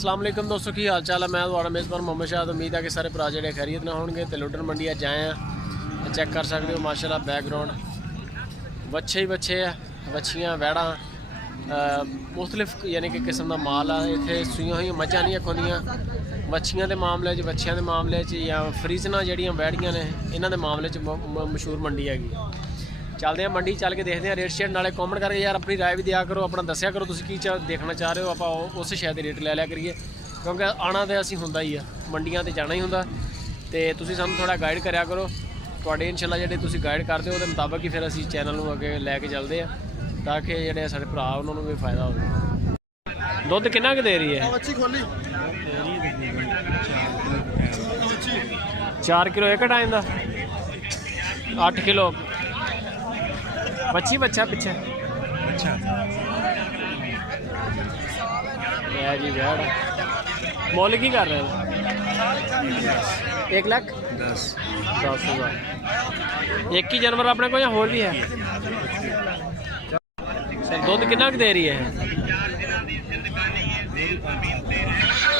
अस्सलाम वालेकुम दोस्तों, की हाल चाल है। मैं तुम्हारा मेज़बान मोहम्मद शाह। उम्मीद है कि सारे भरा जो खैरियत ना होंगे। तो लुडन मंडी अज आए हैं, चेक कर सकते हो माशाल्लाह बैकग्राउंड बच्चे ही बच्चे है, बच्चियाँ वैड़ा मुख्तलिफ यानी कि किस्म का माल है। इतने सूइयां हुई मझां नहीं खोंदियाँ बच्चियां के मामले बच्चियां के मामले या फ्रीजना जड़ियाँ वैड़ियाँ ने इन्हों के मामले मशहूर मंडी हैगी। चलते हैं मंडी चल के देखते हैं रेट शेट, नाले कॉमेंट करके यार अपनी राय भी दिया करो, अपना दसिया करो तुसीं की देखना चाह रहे हो। आप उस शायद रेट ले लिया करिए, क्योंकि आना तो असीं हुंदा ही है, मंडियां ते जाना ही हुंदा। तो तुसीं सानूं थोड़ा गाइड करा करो, तुहाडे इंशाल्लाह जिहड़े तुसीं गाइड करदे हो उहदे मुताबिक ही फिर असीं चैनल नूं अगे लैके चलदे आ, ताकि जिहड़े साडे भरा उन्हां नूं भी फायदा होवे। दुध किन्ना क दे रही है? 4 किलो एक टाइम का, 8 किलो बच्ची बच्चा पिछे जी बैठ। मोल की कर रहे हो? 1,10,000। एक ही जानवर अपने को या होर भी है? सर दुध कितना दे रही है?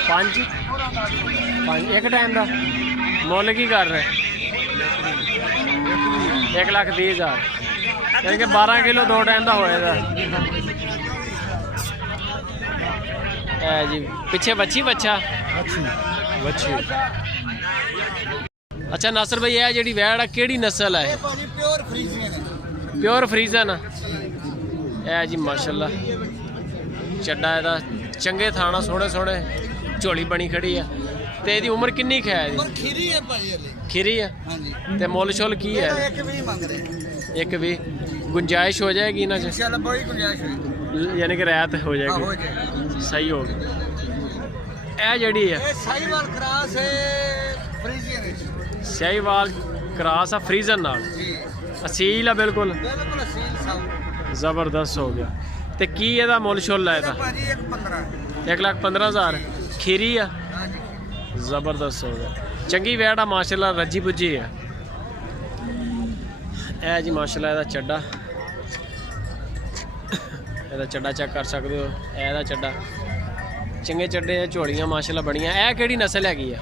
5 एक टाइम का। मोल की कर रहे? 1,20,000, यानी कि 12 किलो 2 टाइम का होएगा। जी पिछे बच्ची बच्चा बच्ची। अच्छा नासर भाई, यह जी वैड़ केड़ी नस्ल है? प्योर फ्रीजन है जी माशाल्लाह। चड्डा एदा चंगे थाना, सोहने सोहने झोली बनी खड़ी है। तो यदी उम्र किन्नी है? खीरी है। तो मुल शुल की है? 1,20,000। गुंजाइश हो जाएगी ना? यानी कि रायत हो जाएगी, सही हो गई। यह जड़ी है शाहीवाल क्रॉस है फ्रीजन नाल, असील है बिल्कुल जबरदस्त हो गया। तो की ਇਹਦਾ ਮੁੱਲ ਸ਼ੁੱਲ ਹੈ ਇਹਦਾ? 1,15,000। खीरी है, जबरदस्त हो गया। चंगी वैड़ माशाल्लाह, रजी पुजी है। ए जी माशाल्लाह ਇਹਦਾ ਚੱਡਾ, ਇਹਦਾ ਚੱਡਾ चेक कर सकते हो। ਇਹਦਾ ਚੱਡਾ चंगे ਚੱਡੇ झोलियां माशाल्लाह बड़ियां। ਇਹ ਕਿਹੜੀ नस्ल हैगी है?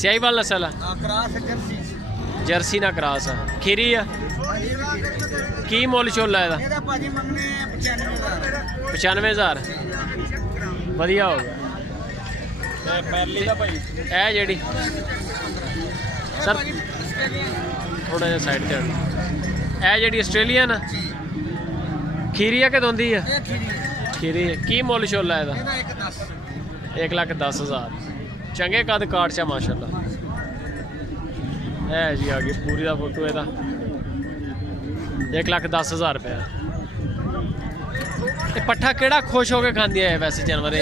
शाहीवाल नस्ल है, जर्सी ना क्रॉस है। खीरी है। की मुल शुल है? 95,000। वधिया हो गया। जी सर थोड़ा जहा साइड से जी आस्ट्रेलियन खीरी है कि दोंदी है? खीरी है। की मुल शुल है? 1,10,000। चंगे कद काट चा माशाल्लाह है जी। आ गई पूरी का फोटो एदा 1,10,000 रुपया। पट्ठा केड़ा खुश होकर खांदी है वैसे जानवर?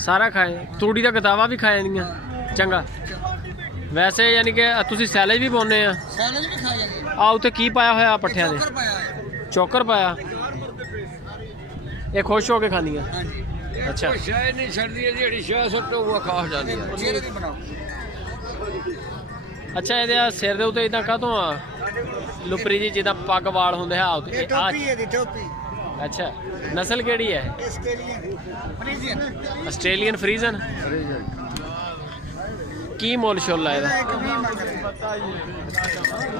सारा खाए, तूड़ी का गतावा भी खाए दियाँ चंगा वैसे, यानी कि तुसी सैलेज भी पाने आ? उत्ते की पाया होया पट्ठिया दे? चोकर पाया। ये खुश होकर खांदियां? अच्छा अच्छा। ये सिर के उत्ते इदा कातों लुपरी जी जिदा पग वाल होंगे है? अच्छा नस्ल केड़ी है? आस्ट्रेलियन फ्रीजन। की मुल शुल है?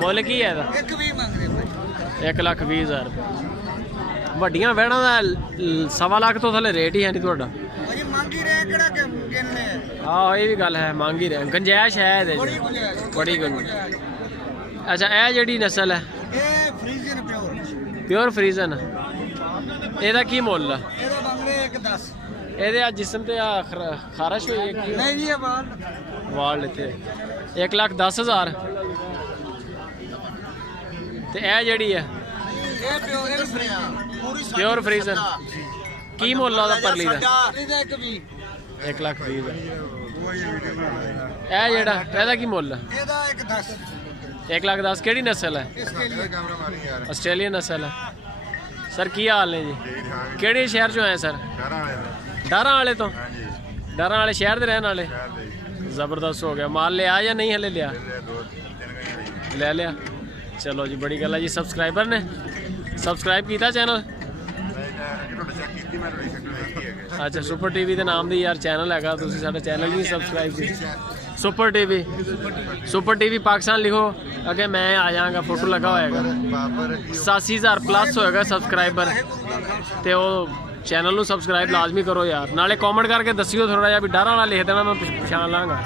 मुल की है? 1,20,000 रुपया। ਵੱਡੀਆਂ ਵੈੜਾਂ ਦਾ 1.25 ਲੱਖ ਤੋਂ ਥੱਲੇ ਰੇਟ ਹੀ ਹੈ ਨਹੀਂ ਤੁਹਾਡਾ? हाँ ये भी गल है, मांगी रहे। गुंजाइश है बड़ी गुंजाइश। अच्छा यह जी नस्ल है? प्योर फ्रीजन। ਇਹਦਾ ਕੀ ਮੁੱਲ ਆ? ਇਹਦੇ ਆ ਜਿਸਮ ਤੇ ਆ ਖਾਰਸ਼ ਹੋਈ ਹੈ? ਨਹੀਂ ਜੀ ਵਾਲ ਇੱਥੇ 1,10,000। ਤੇ ਇਹ ਜਿਹੜੀ ਹੈ प्योर फ्रीजन की मुल परली का? 1,20,000। एदा की मुल? 1,10,000। केड़ी नस्ल है? आस्ट्रेलियन नस्ल है। सर की हाल ने जी? केड़े शहर चो है सर? डारा वाले तो? डारा वाले शहर के रहने वाले? जबरदस्त हो गया। माल लिया या नहीं हले लिया? ले लिया। चलो जी बड़ी गल है जी। सबसक्राइबर ने ਸਬਸਕ੍ਰਾਈਬ ਕੀਤਾ ਚੈਨਲ? ਅੱਛਾ ਸੁਪਰ ਟੀਵੀ ਦੇ ਨਾਮ ਦੀ ਯਾਰ ਚੈਨਲ ਹੈਗਾ, ਤੁਸੀਂ ਸਾਡਾ ਚੈਨਲ ਨਹੀਂ ਸਬਸਕ੍ਰਾਈਬ ਕੀਤਾ? ਸੁਪਰ ਟੀਵੀ ਪਾਕਿਸਤਾਨ ਲਿਖੋ, ਅੱਗੇ ਮੈਂ ਆ ਜਾਵਾਂਗਾ, ਫੋਟੋ ਲੱਗਾ ਹੋਏਗਾ। 87,000 ਪਲੱਸ ਹੋਏਗਾ ਸਬਸਕ੍ਰਾਈਬਰ, ਤੇ ਉਹ ਚੈਨਲ ਨੂੰ ਸਬਸਕ੍ਰਾਈਬ ਲਾਜ਼ਮੀ ਕਰੋ ਯਾਰ। ਨਾਲੇ ਕਮੈਂਟ ਕਰਕੇ ਦੱਸਿਓ ਥੋੜਾ ਜਿਹਾ ਵੀ ਡਾਰਾਂ ਵਾਲਾ ਲਿਖ ਦੇਣਾ, ਮੈਂ ਪਛਾਣ ਲਾਂਗਾ।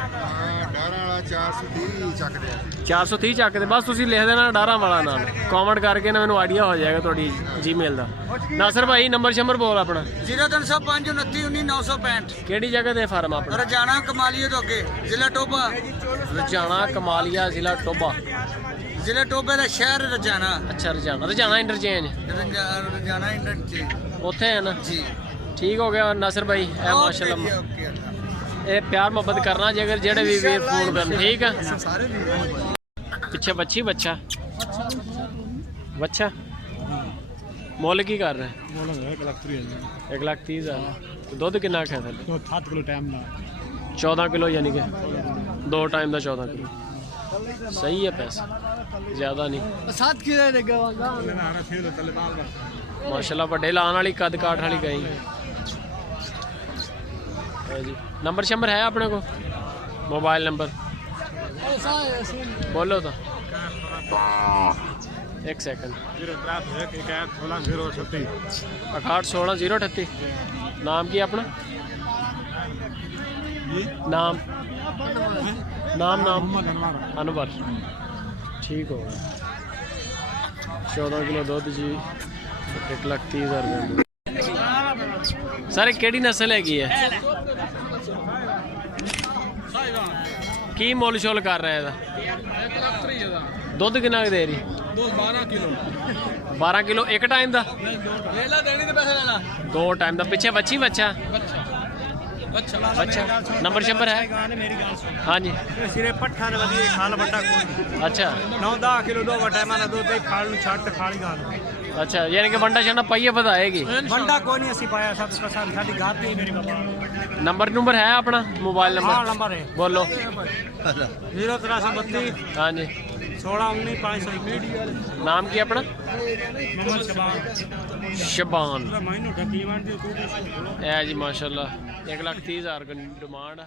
430 ਚੱਕਦੇ ਬਸ, ਤੁਸੀਂ ਲਿਖ ਦੇਣਾ ਡਾਰਾਂ ਵਾਲਾ ਨਾਲ, ਕਮੈਂਟ ਕਰਕੇ ਨਾ ਮੈਨੂੰ ਆਈਡੀਆ ਹੋ ਜਾਏਗਾ ਤੁਹਾਡੀ ਜੀਮੇਲ ਦਾ। ਨਾਸਰ ਭਾਈ ਨੰਬਰ ਸ਼ੰਬਰ ਬੋਲ ਆਪਣਾ। 0305 29 965। ਕਿਹੜੀ ਜਗ੍ਹਾ ਤੇ ਫਾਰਮ ਆਪਣਾ? ਰਜਾਣਾ ਕਮਾਲੀਆ ਤੋਂ ਅੱਗੇ, ਜ਼ਿਲ੍ਹਾ ਟੋਬਾ। ਰਜਾਣਾ ਕਮਾਲੀਆ, ਜ਼ਿਲ੍ਹਾ ਟੋਬਾ। ਜ਼ਿਲ੍ਹਾ ਟੋਬੇ ਦਾ ਸ਼ਹਿਰ ਰਜਾਣਾ। ਅੱਛਾ ਰਜਾਣਾ ਇੰਟਰਚੇਂਜ ਰਜਾਣਾ ਇੰਟਰਚੇਂਜ ਉੱਥੇ ਹੈ ਨਾ ਜੀ। ਠੀਕ ਹੋ ਗਿਆ ਨਾਸਰ ਭਾਈ, ਇਹ ਮਾਸ਼ਾਅੱਲਾ ਇਹ ਪਿਆਰ ਮੁਹੱਬਤ ਕਰਨਾ ਜੇ ਅਗਰ ਜਿਹੜੇ ਵੀ ਵੀਰ ਫੋਨ ਕਰਨ, ਠੀਕ ਹੈ। ਪਿੱਛੇ ਬੱਚਾ ਮੁੱਲ ਕੀ ਕਰ ਰਿਹਾ? 1,30,000। ਦੁੱਧ ਕਿੰਨਾ ਖਾਇਆ ਥੱਲੇ? 7 ਕਿਲੋ ਟਾਈਮ ਨਾਲ 14 ਕਿਲੋ, ਯਾਨੀ ਕਿ 2 ਟਾਈਮ ਦਾ 14 ਕਿਲੋ। ਸਹੀ ਹੈ ਪੈਸਾ, ਜ਼ਿਆਦਾ ਨਹੀਂ। 7 ਕਿਲੋ ਦੇਗਾ ਮਾਸ਼ਾਅੱਲਾ ਵੱਡੇ ਲਾਣ ਵਾਲੀ ਕੱਦ ਕਾਠ ਵਾਲੀ ਗਈ ਹੈ ਜੀ। ਨੰਬਰ ਸ਼ੰਬਰ ਹੈ ਆਪਣੇ को? मोबाइल नंबर बोलो तो। एक सेकंड। 6116 नाम की अपना? नाम अनवर। ठीक हो गया। 14 किलो दुध जी, 1,30,000 रुपये। सर केड़ी नस्ल हैगी है? की मुल शुल कर रहा है? दुध कितना दे रही? 12 किलो एक टाइम का? 2 टाइम का। पिछे बच्ची बच्चा? अच्छा नंबर शंबर है? हाँ जी। अच्छा 9-10 किलो 2 टाइम ना दूध खाल नु छाट खाली गाल। अच्छा यानी कि बंडा शंडा पाइए बताएगी? बंडा कोई नहीं असी पाया, सब साडी गात ही मेरी बाबा। नंबर है अपना? Mobile number? हां नंबर है, बोलो। 0332 हाँ जी 1619 521। नाम की अपना? मोहम्मद शबान। महीनों ढकी मान दी तू है जी माशाल्लाह। 1,30,000 डिमांड।